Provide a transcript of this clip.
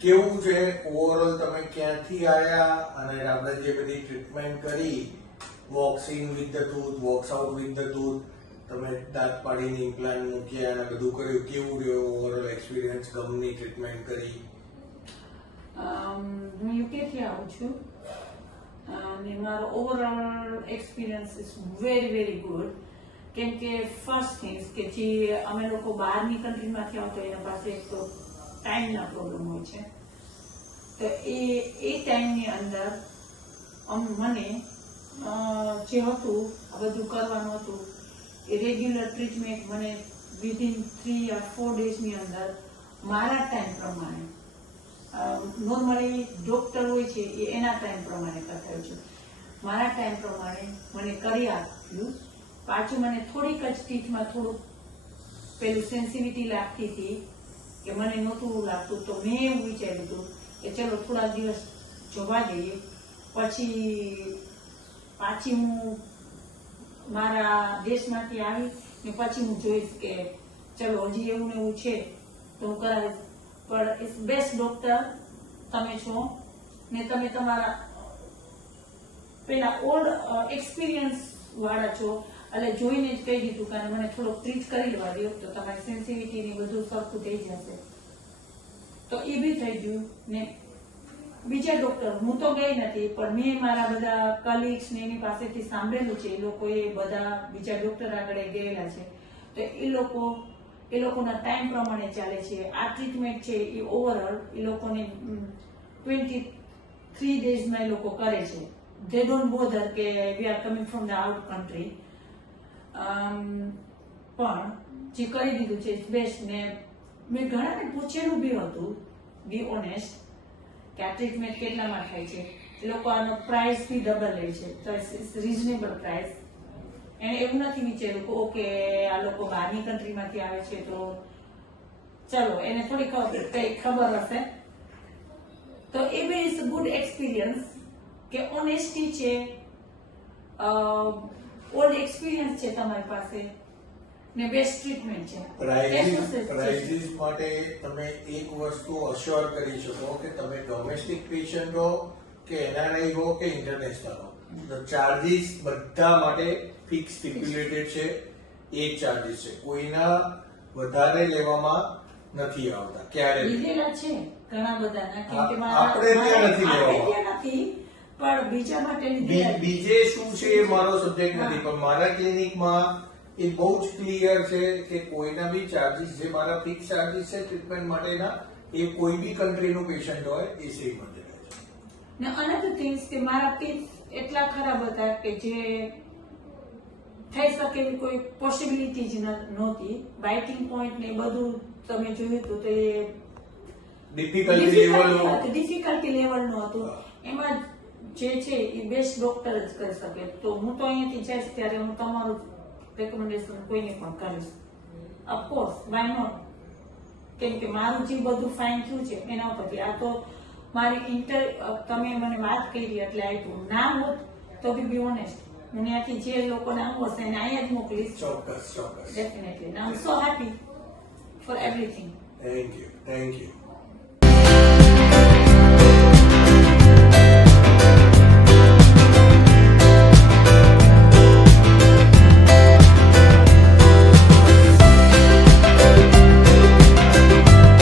કેવું છે ઓવરઓલ, તમે ક્યાંથી આયા અને આપણે જે બધી ટ્રીટમેન્ટ કરી, walks in with the tooth, walks out with the tooth, તમે દાંત પાડીને ઇમ્પ્લાન્ટ મૂક્યા અને બધું કર્યું, કેવું રહ્યું ઓવરઓલ એક્સપિરિયન્સ, ગમની ટ્રીટમેન્ટ કરી? હું યુકેથી આવું છું અને મારો overall experience is very good. કેમ કે ફર્સ્ટ થિંગ્સ કે જે અમે લોકો બહારની કન્ટ્રીમાંથી આવતો એના પાસે એક તો ટાઈમના પ્રોબ્લેમ હોય છે. તો એ ટાઈમની અંદર મને જે હતું આ બધું કરવાનું હતું એ રેગ્યુલર ટ્રીટમેન્ટ મને વિધિન 3 or 4 ડેઝની અંદર મારા ટાઈમ પ્રમાણે, નોર્મલી ડોક્ટર હોય છે એ એના ટાઈમ પ્રમાણે કરતા હોય છે, મારા ટાઈમ પ્રમાણે મને કરી આપ્યું. પાછું મને થોડીક જ ટીથમાં થોડુંક પેલું સેન્સિટિવિટી લાગતી હતી કે મને નહોતું લાગતું, તો મેં એવું વિચાર્યું હતું કે ચલો થોડા દિવસ જોવા દઈએ, પાછી હું મારા દેશમાંથી આવી ને પછી હું જોઈશ કે ચલો હજી એવું ને એવું છે તો હું કરાવીશ. પણ ઇટ્સ બેસ્ટ ડોક્ટર તમે છો ને તમે તમારા પેલા ઓલ્ડ એક્સપિરિયન્સ વાળા છો, એટલે જોઈને જ કહી દીધું કે મને થોડોક ટ્રીટ કરી લેવા દો તો તમારી સેન્સિટિવિટી ને બધું સરખું થઈ જશે. તો એ બી થઈ ગયું. ને બીજા ડોક્ટર હું તો ગઈ નથી, પણ મેં મારા બધા કલીગ્સ ને એની પાસેથી સાંભળેલું છે, એ લોકોએ બધા બીજા ડોક્ટર આગળ ગયેલા છે, તો એ લોકોના ટાઈમ પ્રમાણે ચાલે છે. આ ટ્રીટમેન્ટ છે એ ઓવરઓલ એ લોકોને 23 ડેઝમાં એ લોકો કરે છે. they don't bother કે we are coming from the out country. પણ જે કરી દીધું છે બેસ્ટ. ને મેં ઘણાને પૂછેલું બી હતું, બી ઓનેસ્ટ, કે આ ટ્રીટમેન્ટ કેટલામાં થાય છે. એ લોકો આનો પ્રાઇસ બી ડબલ લે છે, તો ઇટ્સ રીઝનેબલ પ્રાઇસ. એને એવું નથી વિચાર્યું કે ઓકે આ લોકો બહારની કન્ટ્રીમાંથી આવે છે તો ચલો એને થોડી કઈ ખબર હશે. તો એ બી ઇઝ ગુડ એક્સપિરિયન્સ કે ઓનેસ્ટી છે, ઓલ્ડ એક્સપિરિયન્સ છે તમારી પાસે ને બેસ્ટ ટ્રીટમેન્ટ છે. પ્રાઇઝિસ માટે તમે એક વસ્તુ અશ્યોર કરી શકો કે તમે ડોમેસ્ટિક પેશન્ટ હો કે એનઆરઆઈ હો કે ઇન્ટરનેશનલ હો, તો ચાર્જિસ બધા માટે ફિક્સ સ્ટિપ્યુલેટેડ છે. એ ચાર્જિસ છે, કોઈના વધારે લેવામાં નથી આવતા. ક્યારે લીધેલા છે ઘણા બધાના, કેમ કે આપણે ત્યાં નથી લેવામાં, નથી પણ બીજા માટે લીધેલા. બીજે શું છે એ મારો સબ્જેક્ટ નથી, પણ મારા ક્લિનિકમાં એ બહુ જ ક્લિયર છે કે કોઈના બી ચાર્જિસ જે મારા ફિક્સ ચાર્જિસ છે ટ્રીટમેન્ટ માટેના, એ કોઈ બી કન્ટ્રીનું પેશન્ટ હોય એ સેમ જ રહે છે. ને અનધર થિંગ્સ કે મારા ટીથ એટલા ખરાબ હતા કે જે થઈ શકે એવી કોઈ પોસિબિલિટી જ નહોતી. બાઇટિંગ પોઈન્ટ ને બધું તમે જોયું હતું તો એ ડિફિકલ્ટી લેવલનું હતું. એમાં જે છે એ બેસ્ટ ડોક્ટર જ કરી શકે. તો હું તો અહીંયાથી જઈશ ત્યારે હું તમારું રેકમેન્ડેશન કોઈને પણ કરીશ, ઓફકોર્સ, વાય નોટ. કેમ કે મારું જે બધું ફાઇન થયું છે એના ઉપરથી. આ તો મારી તમે મને વાત કરી એટલે આપ્યું. ના હોત તો બી ઓનેસ્ટ હું ત્યાંથી જે લોકોને આવું હશે એને અહીંયા જ મોકલીશ. ચોક્કસ. Definitely. I am so happy for everything. Thank you.